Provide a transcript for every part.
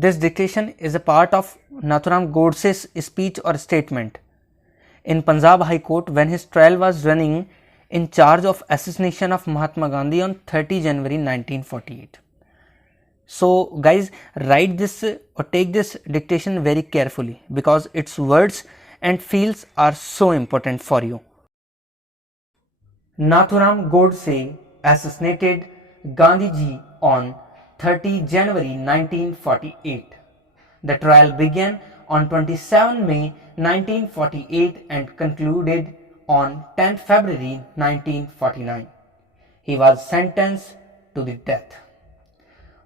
This dictation is a part of Nathuram Godse's speech or statement in Punjab High Court when his trial was running in charge of assassination of Mahatma Gandhi on 30 January 1948. So guys, write this or take this dictation very carefully because its words and feels are so important for you. Nathuram Godse assassinated Gandhiji on 30 January 1948. The trial began on 27 May 1948 and concluded on 10 February 1949. He was sentenced to the death.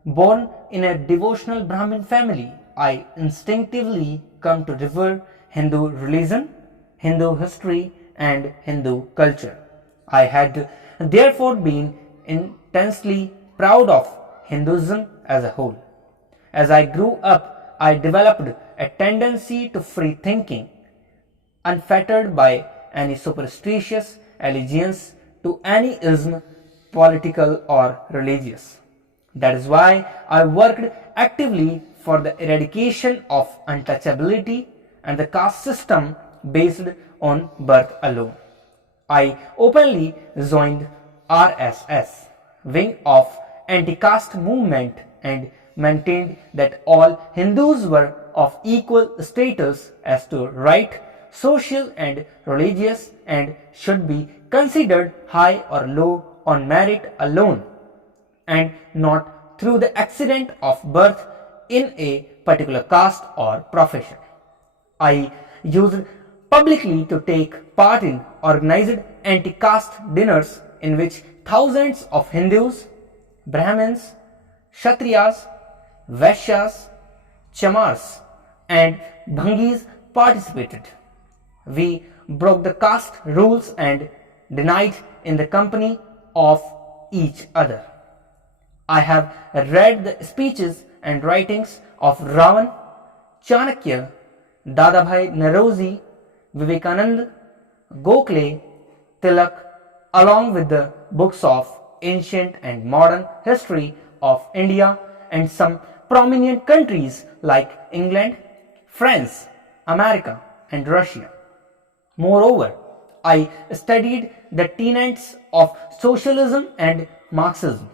Born in a devotional Brahmin family, I instinctively come to revere Hindu religion, Hindu history, and Hindu culture. I had therefore been intensely proud of Hinduism as a whole. As I grew up, I developed a tendency to free thinking, unfettered by any superstitious allegiance to any ism, political or religious. That is why I worked actively for the eradication of untouchability and the caste system based on birth alone. I openly joined RSS, wing of anti-caste movement, and maintained that all Hindus were of equal status as to right, social and religious, and should be considered high or low on merit alone and not through the accident of birth in a particular caste or profession. I used publicly to take part in organized anti-caste dinners in which thousands of Hindus, Brahmins, Kshatriyas, Vaishyas, Chamars and Bhangis participated. We broke the caste rules and denied in the company of each other. I have read the speeches and writings of Ravan, Chanakya, Dadabhai Naroji, Vivekanand, Gokhale, Tilak, along with the books of ancient and modern history of India and some prominent countries like England, France, America, and Russia. Moreover, I studied the tenets of socialism and Marxism.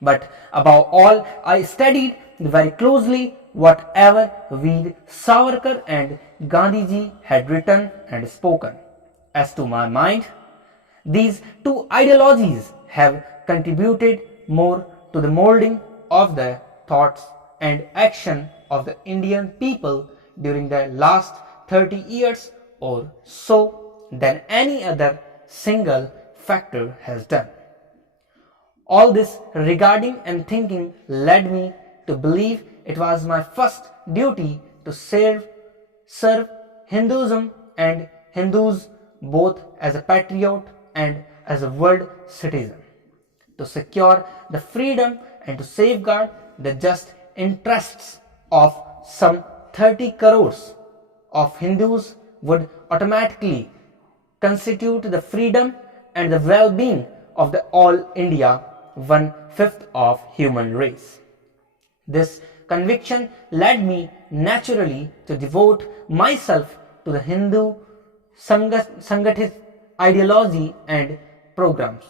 But above all, I studied very closely whatever Veer Savarkar and Gandhiji had written and spoken. As to my mind, these two ideologies have contributed more to the molding of the thoughts and action of the Indian people during the last 30 years or so than any other single factor has done. All this regarding and thinking led me to believe it was my first duty to serve Hinduism and Hindus both as a patriot and as a world citizen, to secure the freedom and to safeguard the just interests of some 30 crores of Hindus would automatically constitute the freedom and the well-being of the all India 1/5 of human race. This conviction led me naturally to devote myself to the Hindu Sangathit ideology and programs,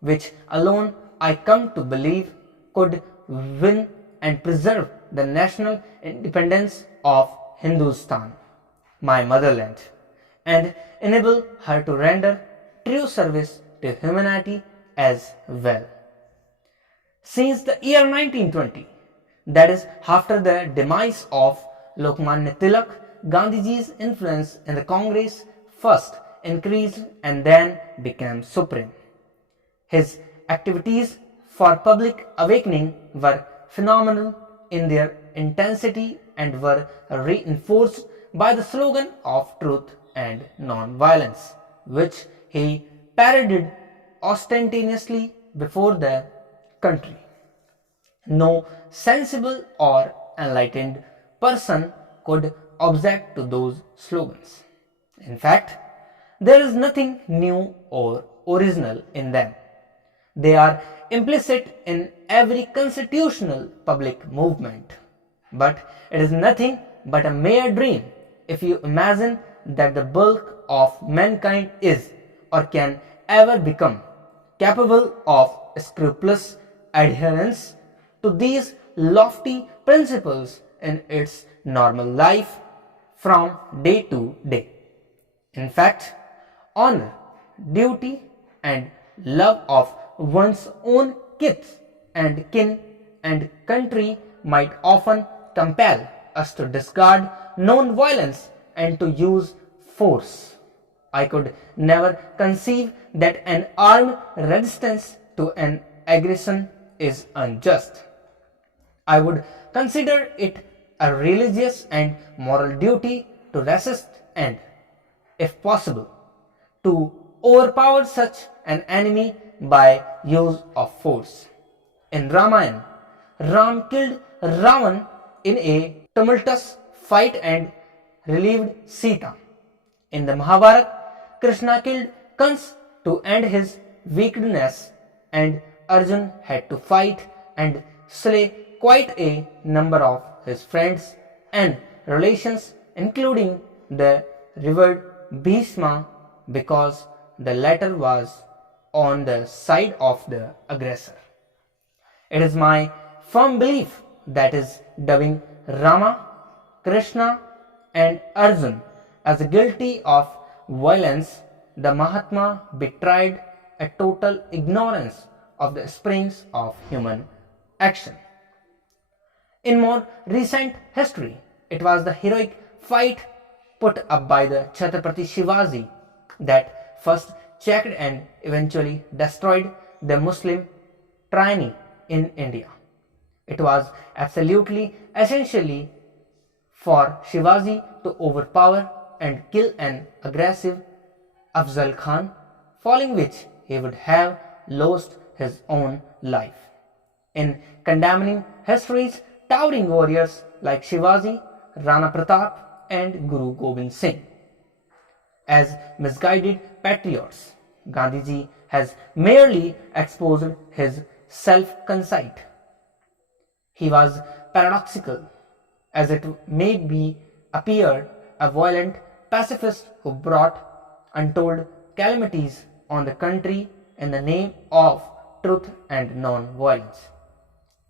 which alone I come to believe could win and preserve the national independence of Hindustan, my motherland, and enable her to render true service to humanity as well. Since the year 1920, that is after the demise of Lokmanya Tilak, Gandhiji's influence in the Congress first increased and then became supreme. His activities for public awakening were phenomenal in their intensity and were reinforced by the slogan of truth and non-violence, which he paraded ostentatiously before the country. No sensible or enlightened person could object to those slogans. In fact, there is nothing new or original in them. They are implicit in every constitutional public movement, But it is nothing but a mere dream if you imagine that the bulk of mankind is or can ever become capable of scrupulous adherence to these lofty principles in its normal life from day to day. In fact, honor, duty, and love of one's own kith and kin and country might often compel us to discard non-violence and to use force. I could never conceive that an armed resistance to an aggression is unjust. I would consider it a religious and moral duty to resist and, if possible, to overpower such an enemy by use of force. In Ramayana, Ram killed Ravan in a tumultuous fight and relieved Sita. In the Mahabharata, Krishna killed Kans to end his wickedness, and Arjun had to fight and slay quite a number of his friends and relations, including the revered Bhishma, because the latter was on the side of the aggressor. It is my firm belief that is dubbing Rama, Krishna, and Arjun as guilty of violence, the Mahatma betrayed a total ignorance of the springs of human action. In more recent history, it was the heroic fight put up by the Chhatrapati Shivaji that first checked and eventually destroyed the Muslim tyranny in India. It was absolutely essentially for Shivaji to overpower and kill an aggressive Afzal Khan, following which he would have lost his own life. In condemning history's towering warriors like Shivaji, Rana Pratap, and Guru Gobind Singh as misguided patriots, Gandhiji has merely exposed his self-conceit. He was paradoxical, as it may be appeared a violent pacifist who brought untold calamities on the country in the name of truth and non-violence.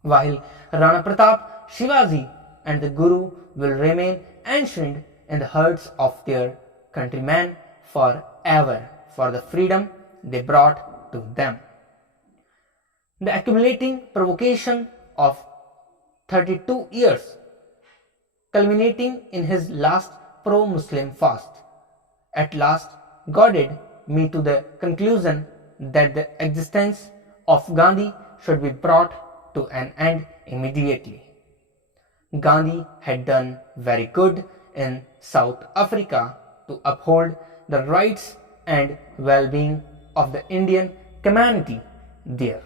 While Rana Pratap, Shivaji, and the Guru will remain ancient in the hearts of their countrymen forever for the freedom they brought to them. The accumulating provocation of 32 years, culminating in his last pro-Muslim fast, at last guided me to the conclusion that the existence of Gandhi should be brought to an end immediately. Gandhi had done very good in South Africa to uphold the rights and well-being of the Indian community there.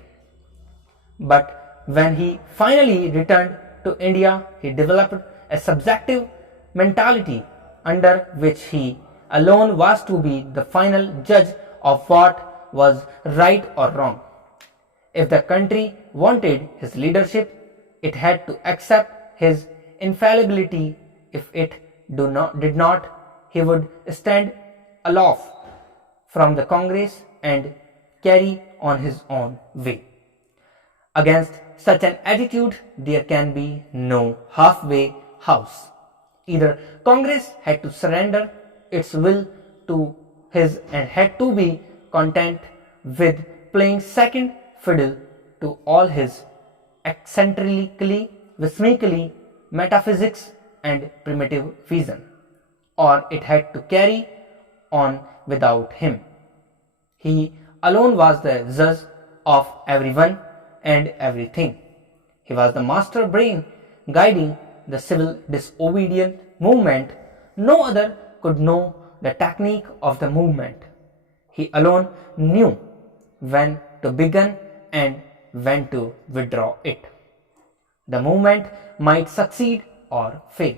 But when he finally returned to India, he developed a subjective mentality under which he alone was to be the final judge of what was right or wrong. If the country wanted his leadership, it had to accept his infallibility. If it did not, he would stand aloof from the Congress and carry on his own way. Against such an attitude, there can be no halfway house. Either Congress had to surrender its will to his and had to be content with playing second fiddle to all his eccentrically, whimsically, metaphysics and primitive vision, or it had to carry on without him. He alone was the judge of everyone and everything. He was the master brain guiding the civil disobedient movement. No other could know the technique of the movement. He alone knew when to begin and when to withdraw it. The movement might succeed or fail.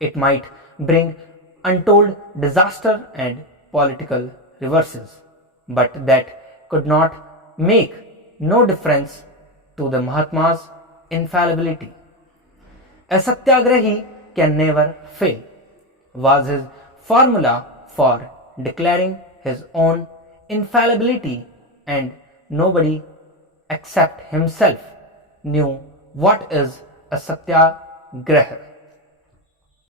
It might bring untold disaster and political reverses, but that could not make no difference to the Mahatma's infallibility. A satyagrahi can never fail was his formula for declaring his own infallibility, and nobody except himself knew what is a satyagraha.